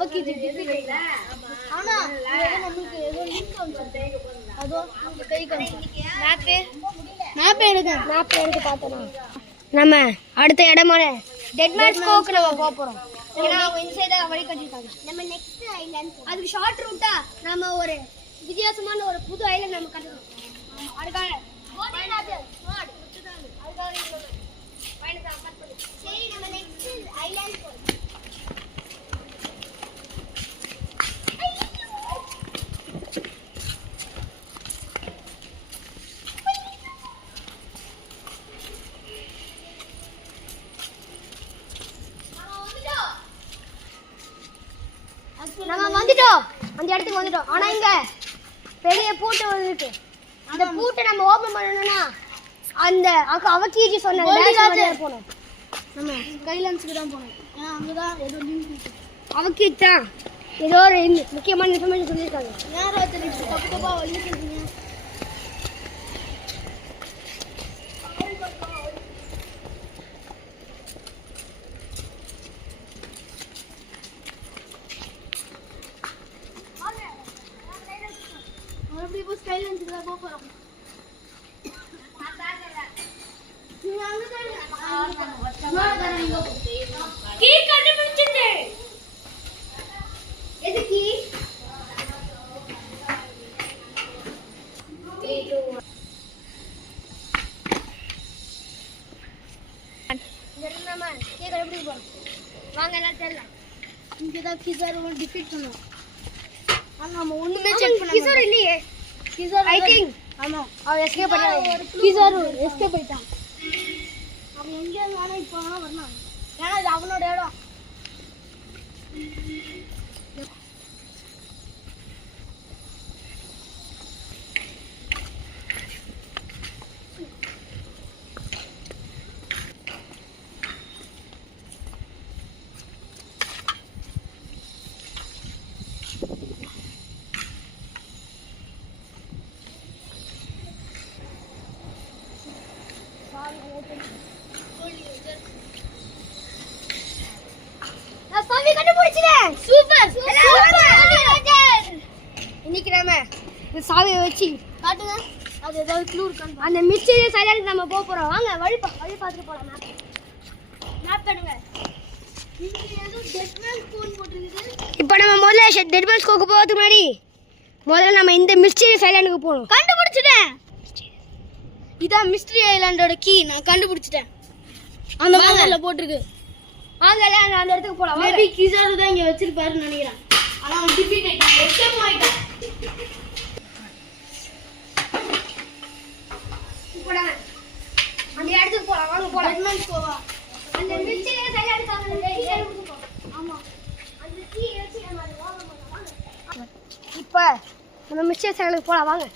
அவக்கி difficult ஆனா நமக்கு ஏதோ லிங்க் வந்து அதோ நம்ம கை மேப் எடுத்து பார்த்தோம். நம்ம அடுத்த இடமான டெட் மேன்ஸ் கோக்கு நம்ம போக போறோம். ஏன்னா அவங்க இன்சைடா வழி கட்டிட்டாங்க. நம்ம நெக்ஸ்ட் ஐலாண்ட் அதுக்கு ஷார்ட் ரூட்டா நம்ம ஒரு வித்தியாசமான ஒரு புது ஐலாண்ட் நம்ம கட்டணும். அதுக்காக சரி நம்ம நெக்ஸ்ட் ஐலாண்ட் போறோம். நம்ம வந்துட்டோம், அந்த இடத்துக்கு வந்துட்டோம். ஆனா இங்க பெரிய பூட்டு இருக்கு. அந்த பூட்டை நம்ம ஓபன் பண்ணணும்னா அந்த அவக்கீஜி சொன்ன போகணும். நம்ம கைலன்ஸ்க்கு தான் போகணும். ஏன்னா அங்கதான் ஏதோ லிங்க் அவக்கீஜி தான் ஏதோ ஒரு முக்கியமான இன்ஃபர்மேஷன் சொல்லியிருக்காங்க. யாரும் தெரியும் தப்பு தப்பா வழி சொல்றீங்க. வாங்க எல்லாம் தெரியல. இங்கதான் கிசார் டிஃபீட் பண்ணுவோம். ஆனா நம்ம ஒண்ணுமே செக் பண்ணல. கிசார் இல்லையே. கிசார் ஐ திங்க் ஆமா அவ எஸ்கேப் பண்ணான். கிசார் எஸ்கேப் போயிட்டான். அவன் எங்க வேணா இப்போ வேணா வரலாம். ஏன்னா இது அவனோட இடம். இன்னைக்கு நம்ம இந்த சாவியை வச்சு காட்டுங்க. அது ஏதாவது க்ளூ இருக்கான்னு அந்த மிஸ்டீரியஸ் ஐலாண்ட் நம்ம போக போறோம். வாங்க வழி பார்த்துட்டு போலாம். மேப் பண்ணுங்க. இப்போ நம்ம முதல்ல டெட் மேன்ஸ் கோக்கு போகிறதுக்கு முன்னாடி முதல்ல நம்ம இந்த மிஸ்டீரியஸ் ஐலாண்டுக்கு போகணும். கண்டுபிடிச்சிட்டேன். இதான் மிஸ்டரி ஐலாண்டோட கீ. நான் கண்டுபிடிச்சிட்டேன். அந்த மேல போட்டுருக்கு. வாங்க அந்த இடத்துக்கு போலாம். மேபி கிசாரு தான் இங்க வச்சிருப்பாருன்னு நினைக்கிறேன். ஆனா அவன் டிஃபீட் ஆயிட்டான். எஸ்கேப் ஆயிட்டான். போடாங்க. அந்த இடத்துக்கு போலாம். வாங்க போலாம். டெட்மேன்ஸ் போவா. அந்த மிஸ்டரியஸ் ஐலாண்ட் காரணம் ஆமா. அந்த கீ வச்சு நம்ம அதை வாங்க. இப்போ நம்ம மிஸ்டரியஸ் ஐலாண்டுக்கு போலாம். வாங்க.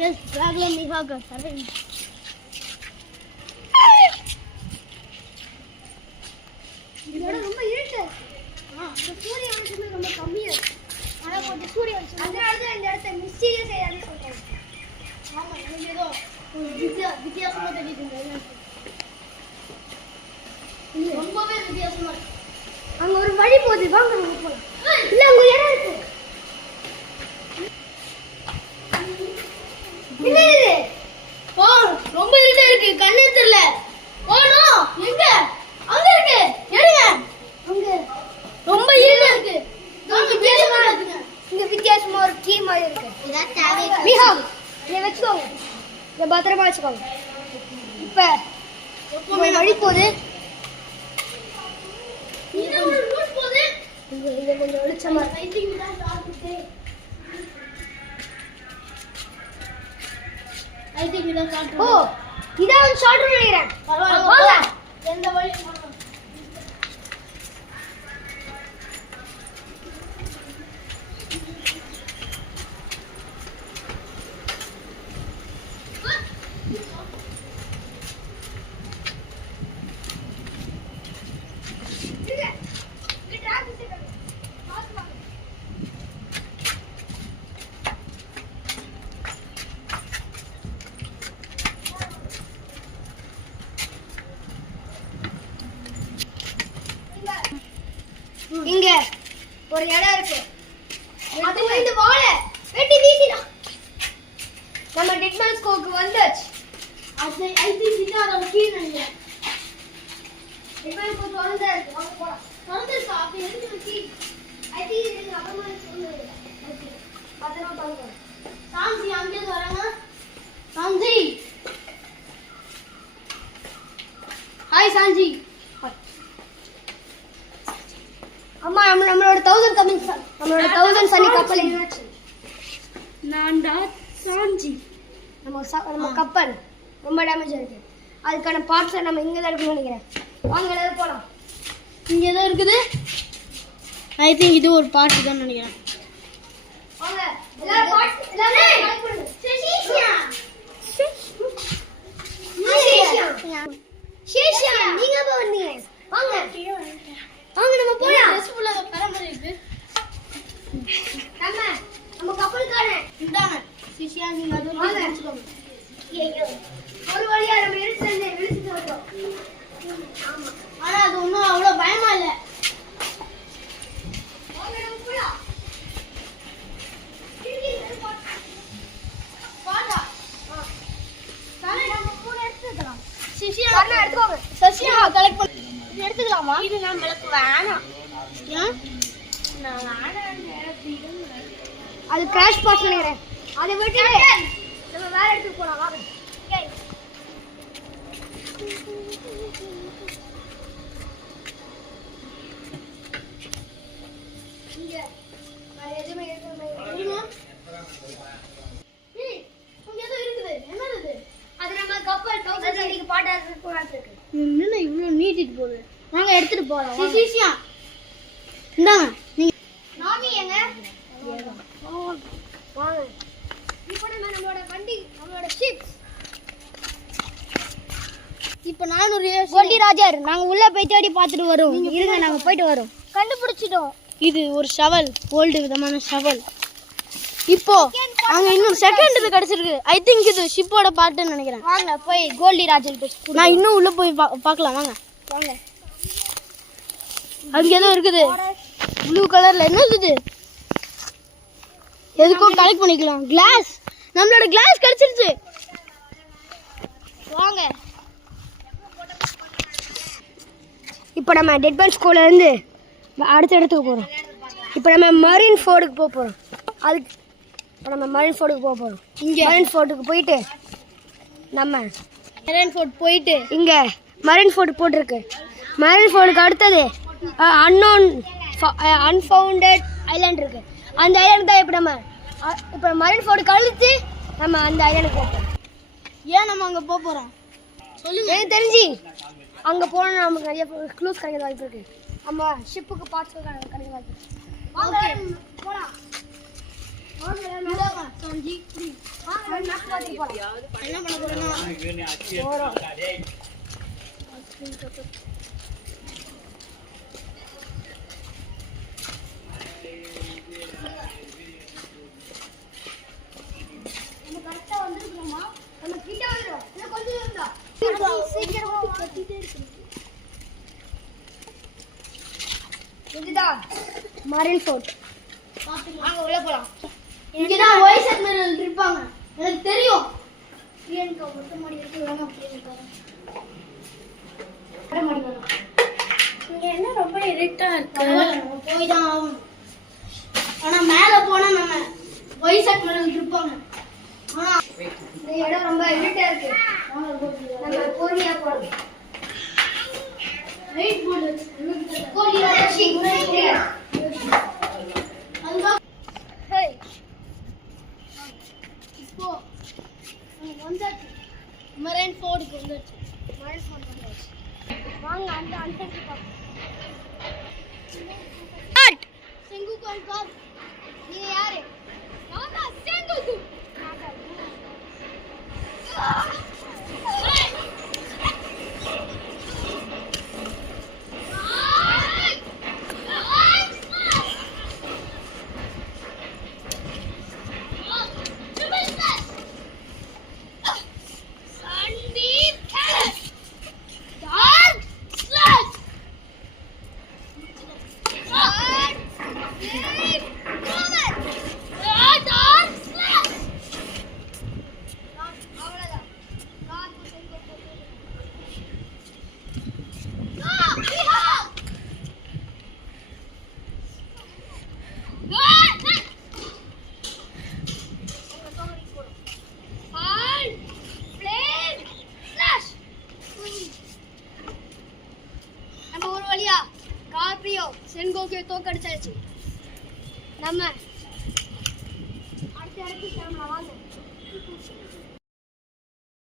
Yes, problem is how good. இதோட ரொம்ப இருட்டு. சூரிய வெளிச்சம் ரொம்ப கம்மியா இருக்கு. ஆனா கொஞ்சம் சூரிய வெளிச்சம் அதனால தான் இந்த இடத்தை மிஸ்டீரியஸ் ஏரியான்னு சொல்றாங்க. ஆமா, எனக்கு ஏதோ வித்தியாசமா தெரியுது. ரொம்பவே வித்தியாசமா இருக்கு. அங்க ஒரு வழி போகுது. வாங்க நம்ம போலாம். இல்ல அங்க இடம் இருக்கு. ஓ ரொம்ப இருட்டா இருக்கு. கண்ணே தெரியல. ஓ நோ எங்க அங்க இருக்கு. எடுங்க. அங்க ரொம்ப இருட்டா இருக்கு. இங்க வித்தியாசமா ஒரு கீ மாதிரி இருக்கு. இதான் தேவை. மிஹாம் இதை வச்சுக்கோங்க. இதை பத்திரமா வச்சுக்கோங்க. இப்ப எப்பவுமே வழி போகுது. இங்க கொஞ்சம் வெளிச்சமா இருக்கு. ஓ இதான் ஷார்ட் நினைக்கிறேன். வாங்க எந்த வழி போறோம். இங்க ஒரு இடம் இருக்கு. அது இந்த வாழை வெட்டி வீசிடலாம். நம்ம டெட்மேன்ஸ் கோக்கு வந்தாச்சு. அது ஐ திங்க் இது அதோட கீழ் நினைக்கிறேன். டெட்மேன்ஸ் கோக்கு வந்து வாங்க போலாம். வந்து சாப்பிட்டு எடுத்து கீ. ஐ திங்க் இது அப்புறமா சொல்லுங்க. ஓகே. அதெல்லாம் பாருங்க. சாந்தி அங்கே வராங்க. சாந்தி. ஹாய் சாந்தி. அம்மா நம்மளோட 1000 கமிங் நம்மளோட 1000 சனி கப்பல் என்னாச்சு? நான்டா சாஞ்சி. நம்ம கப்பல் ரொம்ப டேமேஜ் ஆயிருக்கு. அதுக்கான பார்ட்ஸ் நம்ம இங்க தான் இருக்குன்னு நினைக்கிறேன். வாங்க எல்லாரும் போலாம். இங்க ஏதோ இருக்குது. ஐ திங்க் இது ஒரு பார்ட் தான் நினைக்கிறேன். வாங்க எல்லாரும் பார்ட்ஸ் எல்லாரும் கலெக்ட் பண்ணுங்க. சேஷியா சேஷியா நீங்க எப்ப வந்தீங்க? வாங்க வாங்க நம்ம போலாம். ட்ரெஸ் ஃபுல்லா பரம்பரை இருக்கு. நம்ம கப்பலுக்கான இந்தாங்க சிஷியா நீங்க அது வாங்கிச்சுக்கோங்க. ஐயோ ஒரு வழியா நம்ம இழுத்து வந்தோம். ஆமா ஆனா அது ஒண்ணும் அவ்வளவு பயமா இல்ல. வாங்க நம்ம போலாம். வாடா தானே நம்ம கூட எடுத்துக்கலாம். சிஷியா தானே எடுத்துக்கோங்க. சிஷியா கலெக்ட் பண்ணி இது எடுத்துக்கலாமா? இது நம்மளுக்கு வேணாம். ஏன்? நான் அது கிராஷ் பாஸ் நினைக்கிறேன். அதை விட்டு நம்ம வேற இடத்துக்கு போலாம். வாங்க இங்க வேற எதுவுமே இருக்குது. என்னது அது? நம்ம கப்பல் 1000 சனிக்கு பாட்டாக்கு போறாது இருக்கு. என்ன இவ்வளவு நீட்டிட்டு போகுது? வாங்க எடுத்துட்டு போலாம். சிசியா இந்தாங்க நீங்க நாமி எங்க வாங்க. இப்போ நம்மளோட வண்டி நம்மளோட ஷிப். இப்போ நான் ஒரு கோல்டி ராஜர் நாங்க உள்ள போய் தேடி பார்த்துட்டு வரோம். இருங்க நாங்க போயிட்டு வரோம். கண்டுபிடிச்சிட்டோம். இது ஒரு ஷவல், ஓல்டு விதமான ஷவல். இப்போ அங்க இன்னும் செகண்ட் இது கிடைச்சிருக்கு. ஐ திங்க் இது ஷிப்போட பார்ட்னு நினைக்கிறேன். வாங்க போய் கோல்டி ராஜர் போய் நான் இன்னும் உள்ள போய் பார்க்கலாம். வாங்க வாங்க. அங்க ஏதோ இருக்குது ப்ளூ கலர்ல. என்ன இது? எதுக்கோ கலெக்ட் பண்ணிக்கலாம். கிளாஸ், நம்மளோட கிளாஸ் கிடைச்சிருச்சு. வாங்க இப்போ நம்ம டெட்மேன் ஸ்கூல்ல இருந்து அடுத்த இடத்துக்கு போறோம். இப்போ நம்ம மரீன் ஃபோர்டுக்கு போக போறோம். அதுக்கு இப்போ நம்ம மரீன் ஃபோர்டுக்கு போக போறோம். இங்கே மரீன் ஃபோர்டுக்கு போயிட்டு நம்ம மரீன் ஃபோர்ட் போயிட்டு இங்கே மரீன் ஃபோர்டு போட்டிருக்கு. மரீன் ஃபோர்டுக்கு அடுத்தது அன்ஃபவுண்டட் ஐலாண்ட் இருக்கு. அந்த ஐலாண்ட் தான் இப்போ மரீன் ஃபோர்டுக்கு அழுத்து நம்ம அந்த ஐலாண்டுக்கு போகிறோம். ஏன் நம்ம அங்கே போக போகிறோம் சொல்லுங்க. எனக்கு தெரிஞ்சு அங்கே போனால் நமக்கு நிறைய க்ளூஸ் கிடைக்கிற வாய்ப்பு இருக்கு. நம்ம ஷிப்புக்கு பார்ட்ஸ் கிடைக்கிற வாய்ப்பு இருக்கு. வாங்க போகலாம். என்ன பண்ண போறோம்? நம்ம கரெக்டா வந்துருக்கோமா? நம்ம கிட்ட வந்துரும். இன்னும் கொஞ்சம் இருந்தா சீக்கிரமா கட்டிட்டே இருக்கு. இதுதான் மரீன் ஃபோர்ட். வாங்க உள்ள போலாம். இங்கதான் வாய்ஸ் அட்மிரல் இருப்பாங்க. எனக்கு தெரியும். பிரியங்கா மொட்டை மாடி இருக்கு. வேணா பிரியங்கா மொட்டை மாடி வரும். இங்க என்ன ரொம்ப இருட்டா இருக்கு. போய் தான் ஆகும். ஆனா மேல போனா நம்ம வாய்ஸ் அட்மிரல் இருப்பாங்க. ஆனா இந்த இடம் ரொம்ப இருட்டா இருக்கு. நம்ம பொறுமையா போறோம். ரைட் போடு. கோலி ராஜி குரேட். அதுதான் ஹே இப்போ வந்தாச்சு. மரீன் ஃபோர்டுக்கு வந்தாச்சு. மரீன் ஃபோர்ட் வந்தாச்சு. வாங்க அந்த அன்சென்ட் பாப்போம். கட் செங்கு கால். நீ யாரு? நான் தான் செங்கு. வழியா கார்பியோ சென்கோக்கியோ தோக்கடிச்சாச்சு. நம்ம அடுத்த இடத்துக்கு கிளம்பலாம் வாங்க.